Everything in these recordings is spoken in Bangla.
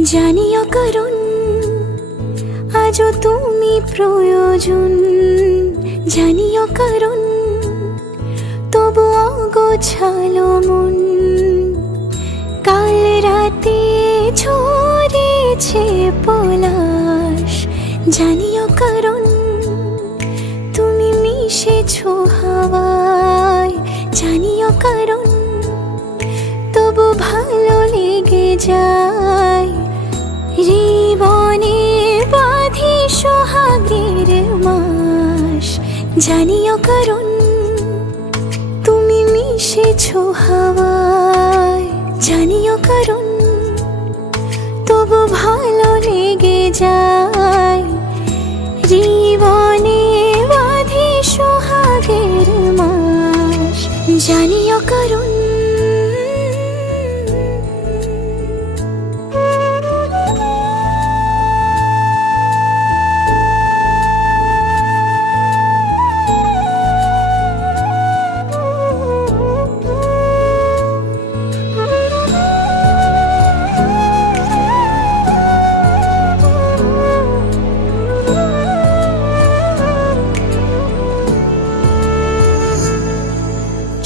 জানিও কারণ আজও তুমি প্রয়োজন, জানিও কারণ তবু অগোছালো মন। কাল রাতে ঝরেছে পলাশ, জানিও কারণ তুমি মিশেছো হাওয়ায়, জানিও কারণ তবু ভালো লেগে যায়। জীবনে বাঁধি সোহাগের মাস, জানিও কারণ তুমি মিশেছো হাওয়ায়, জানিও কারণ তবু ভালো লেগে যায়। জীবনে বাঁধি সোহাগের মাস, জানিও কারণ।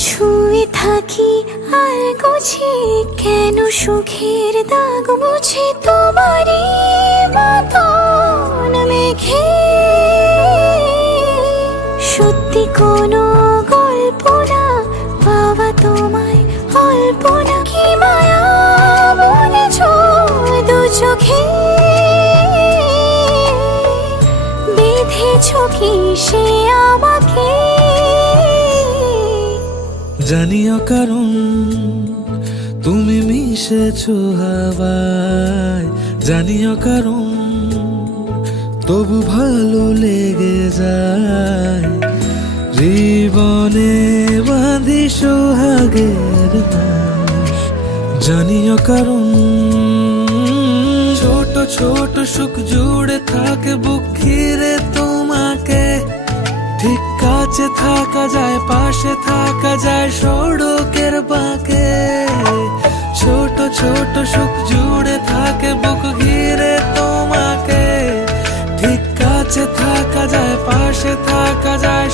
ছুঁয়ে থাকি আর গোছে কেন সুখের দাগ মুছে তোমারই মতন মেঘে। সত্যি কোনো গল্প না পাওয়া তোমায় অল্প না, কি মায়া বলেছ দু চোখে। বেঁধেছ কি সে আমাকে, জানিও কারণ তুমি মিশেছো হাওয়ায়, জানিও কারণ তবু ভালো লেগে যায়। জীবনে বাঁধি সোহাগের মাস, জানিও কারণ ছোট ছোট সুখ জুড়ে থাকে বুক ঘিরে তোমাকে। ঠিক কাছে থাকা যায়, পাশে থাকা যায় সড়কের বাঁকে। ছোট ছোট সুখ জুড়ে থাকে বুক ঘিরে তোমাকে। ঠিক কাছে থাকা যায়, পাশে থাকা যায়